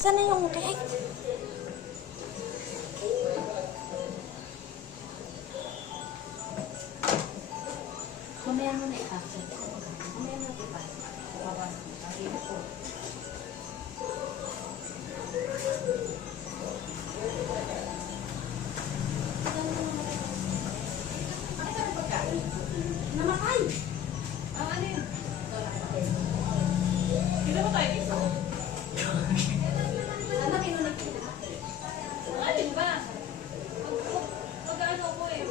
Saan na yung cake? Mamaya mo na i-capture. Mamaya mo na i-capture. Namatay! Ang ano yun? Hindi mo tayo dito? Ano kinulit ko? Alin ba? Pag-ano ko eh.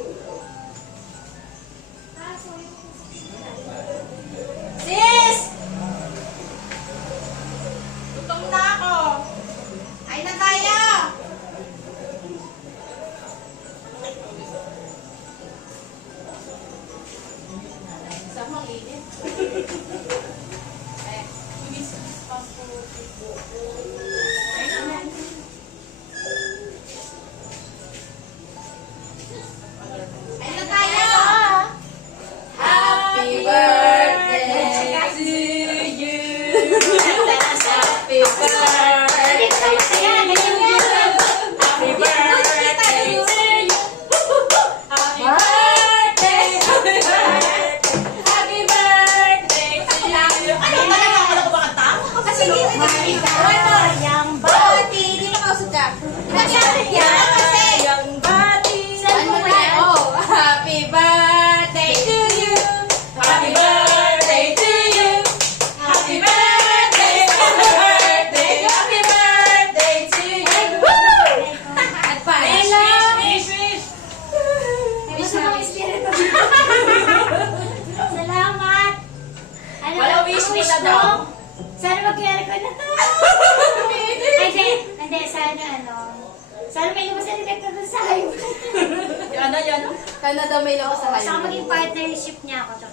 Sis! Gutom na ako. Ay na tayo! Sa mga init. Miss pa po. Happy birthday to you. Happy birthday to you. Happy birthday to you. Happy birthday. Happy birthday to you. Ano ba lang ako na kumakanta? Kasi hindi rin ano yang bati. Hindi na kausap ka. Nagsalit yan kasi yang bati. Ano mo yan? Oh, happy birthday to you. Happy birthday to you. Happy birthday. Happy birthday. Happy birthday to you. Advance. Wish. Wish mo ang espiritu. Salamat. Ano, Wala wish ang mo na daw. Sana mag-care ko na. Hindi, sana ano. Sana may lumos na effect na dun sa highway. Yan. Sana daw may lakas sa Saka highway. maging partnership niya ako to.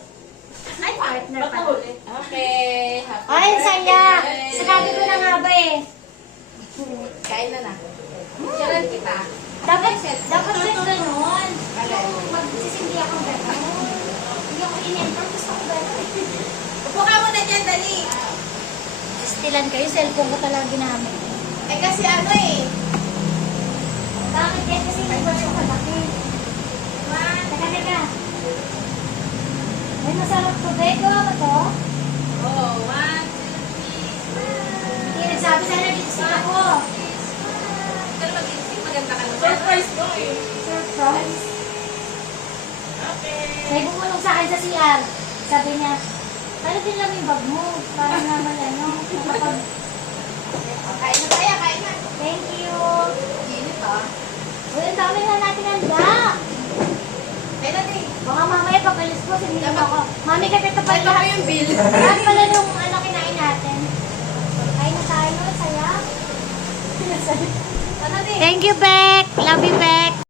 Ay, partner Ba't pa. nahuli? Okay. Happy Ay, ang saya. birthday. Sinabi ko na nga ba eh. Kain na na. Sharan kita. Dapat yung ganun. Yung magsisindi akong ganun. Hindi ako in-enter. Gusto ko ganun. Upo ka muna dyan, dali. Stilan kayo, cellphone ko talaga ginamit. Eh kasi ano eh. Bakit yan? Kasi nag-work ko laki. Teka. Ay, masarap to, Beko. Ano to? Oh, 1, 2, 3. Hindi, nagsabi sana lipstick ako. Pero mag-isip, maganda ka naman. Surprise ko eh. Surprise. Okay. May bumulong sa akin sa CR. Sabi niya, ano din lang yung bag mo? Para naman ano, nakapag... Kain na tayo, kain na. Thank you. Init ah. Uy, ang dami na natin handa. Kain na din. Baka mamaya pagkalis ko, sinili mo ako. Mami, kapit pa Ay, baka yung bill. Lahat pala nung ano kinain natin. Kain na tayo, saya. Ano din? Thank you, Beck. Love you, Beck.